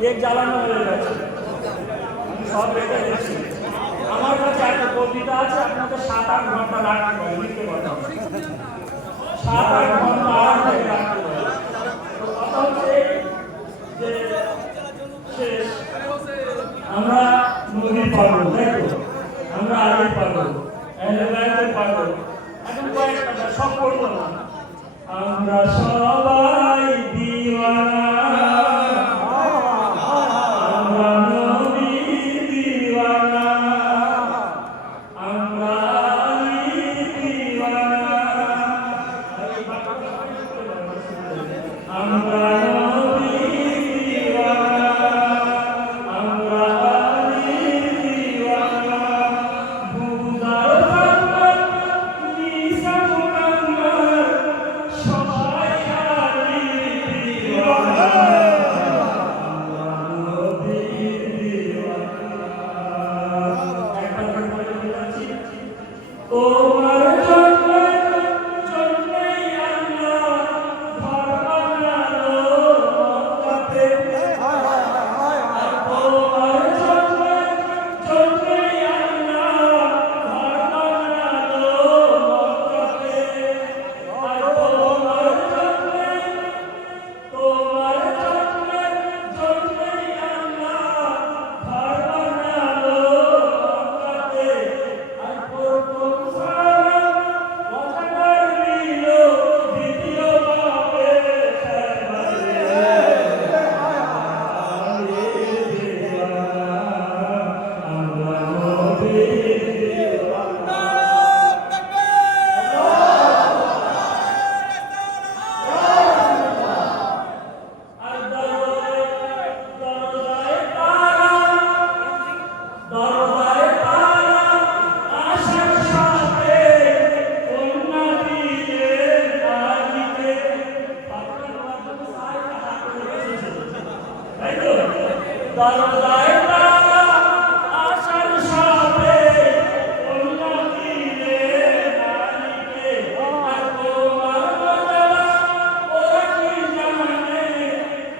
Cake জ্বালানো হয়ে গেছে, সব রেখে দিচ্ছি। আমার কাছে একটা কবিতা আছে, আপনাকে 7-8 ঘন্টা রাখতে হবে, লিখতে পারবেন। 7-8 ঘন্টা আরাম করে রাখতে হবে। তো কথা হচ্ছে যে আমরা নদীর পাগল, তাই তো? আমরা আলির পাগল, এলাকায় পাগল। এখন কয়েকটা সব করবো না। আমরা সবাই দিওয়ানা, আমরা নবীর দিওয়ানা, আমরা আলির দিওয়ানা, আমরা নবীর দিওয়ানা, আমরা আলির দিওয়ানা। বুদার বাংলার নিশা মুকাম্মাল, সবাই আলির দিওয়ানা, আমরা নবীর দিওয়ানা। একবার করে বলছি, তোমার জন্যই আল্লাহ ঘর বানালো মক্কাতে। তোমার জন্যই আল্লাহ ঘর বানালো মক্কাতে। আর তোমার জন্যই আল্লাহ ঘর বানালো মক্কাতে। আর প্রথম সালাম ওয়াকার দিল দ্বিতীয় পাবে সারবারে। আমরা নবীর দিওয়ানা। আর দরজায় তারা, দরজায় তারা আসার সাথে কন্যা দিলেন আলিকে। তাই তো? দরজায় তারা আসার সাথে কন্যা দিলেন আলিকে। আর তোমার বাজারা ওরা কি জানে,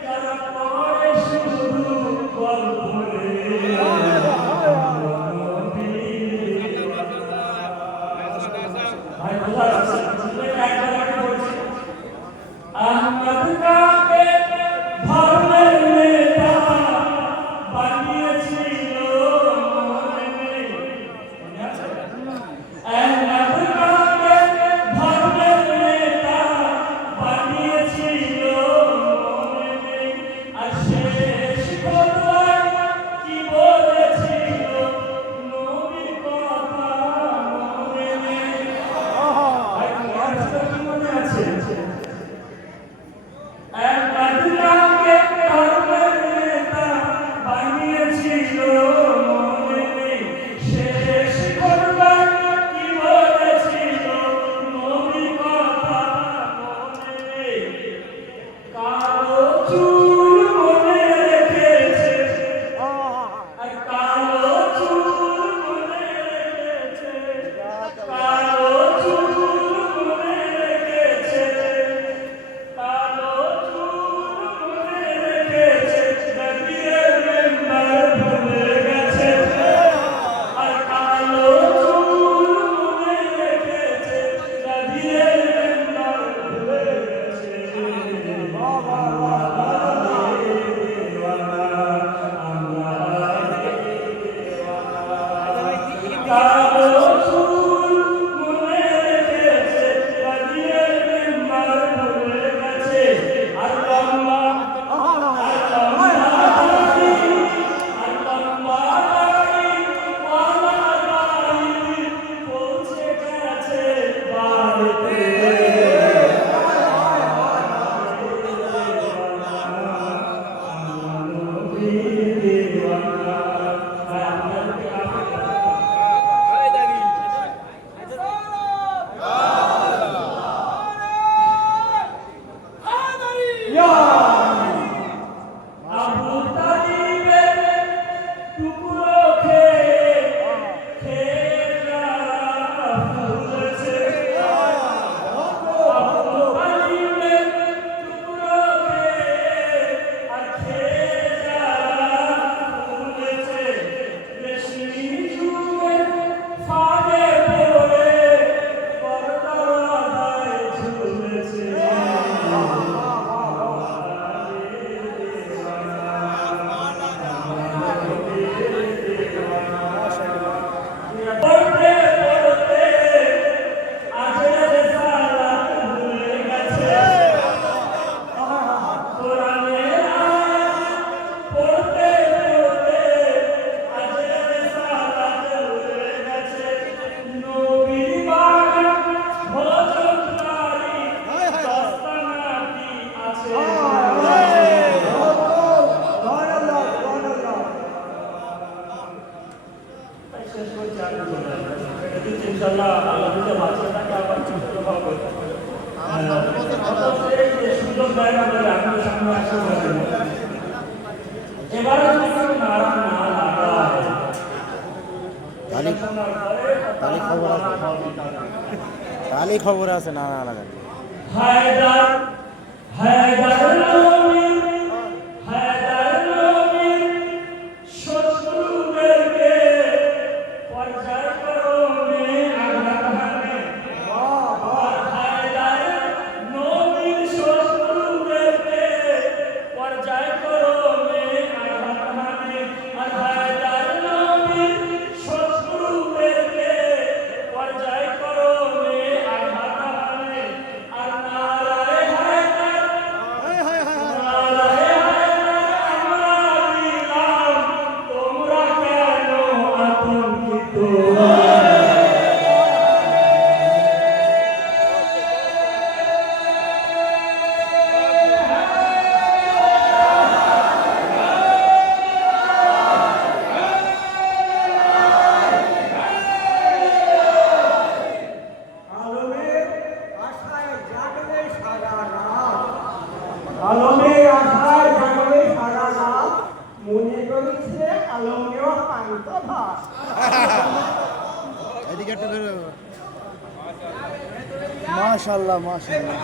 যারা পড়ে শুধু গল্প রে। ভাই বোঝা যাচ্ছে? একবার বলছি, আহমদ কাকে ধর্মের নেতা বানিয়েছিল মনে নেই? মনে আছে? আহমদ কাকে ধর্মের নেতা বানিয়েছিল মনে নেই? আর শেষ খোদবায় কি বলেছিল, নবীর কথা মনে নেই? ভাই মনে আছে? আহমদ কাকে ধর্মের নেতা বানিয়েছিল মনে নেই? শেষ খোদবায় কি বলেছিল, নবীর কথা মনে নেই? কালো চুল মনে রেখেছে, আর কালো চুল মনে রেখেছে, কালো চুল মনে রেখেছে, কালো চুল মনে রেখেছে, নবীর মেম্বার ভুলে গেছে। আর কালো চুল মনে রেখেছে, নবীর মেম্বার ভুলে গেছে। কেন বলে আপনার সামনে আসতে পারেন এবারে যদি কেউ নারা না লাগায় তাহলে খবর আছে না না লাগাতে হায়দার হায়দার নবীর শত্রুদেরকে পর্যায়ক্রমে আঘাত হানে হায়দার নবীর শত্রুদেরকে পর্যায়ক্রমে আঘাত হানে আর হায়দার নবীর শত্রুদেরকে পর্যায়ক্রমে আঘাত হানে আর নারায়ে হায়দার নারায়ে হায়দার আমরা দিলাম তোমরা কেন আতঙ্কিত আলমের আশায় জাগলে সারা রাত আলমের আশায় জাগলে সারা রাত মনে করেছে আলমেও পান্ত ভাত এদিকে একটু বেরো মাশাআল্লাহ মাশাআল্লাহ